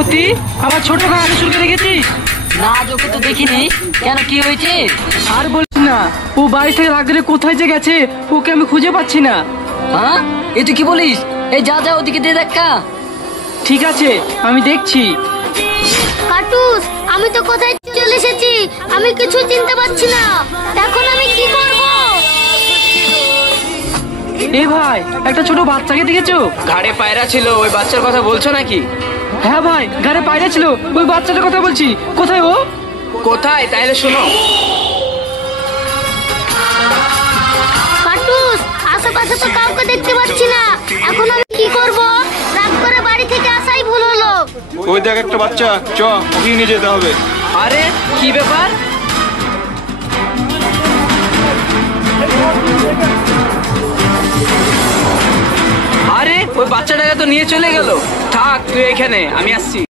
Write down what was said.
মতি, আমার ছোট ভাই আনিসুরকে দেখেছিস? না, ওকে তো দেখিনি। কেন, কি হয়েছে? আর বলিস না, ও বাড়ি থেকে রাগরে কোথায় যে গেছে ওকে আমি খুঁজে পাচ্ছি না। হ্যাঁ, এই তুই কি বলিস? এই যা যা ওদিকে দিয়ে দেখা। ঠিক আছে, আমি দেখছি। কাটুস, আমি তো কোথায় চলে এসেছি, আমি কিছু চিনতে পারছি না। এখন আমি কি করব? এ ভাই, একটা ছোট বাচ্চাকে দেখেছো? ঘাড়ে পায়রা ছিল, ওই বাচ্চার কথা বলছো নাকি? হ্যাঁ ভাই, ঘরে পায়রা ছিল, ওই বাচ্চাটার কথা বলছি। কোথায় ও? কোথায় তাহলে শোনো। কাটুস, আশেপাশে তো কাউকে দেখতে পাচ্ছি না। এখন আমি কি করব? রাগ করে বাড়ি থেকে আসাই ভুল হলো। ওই দেখ একটা বাচ্চা, চ ওকে নিয়ে যেতে হবে। আরে কি ব্যাপার? আরে ওই বাচ্চাটাকে তো নিয়ে চলে গেল। থাক তুই এখানে, আমি আসছি।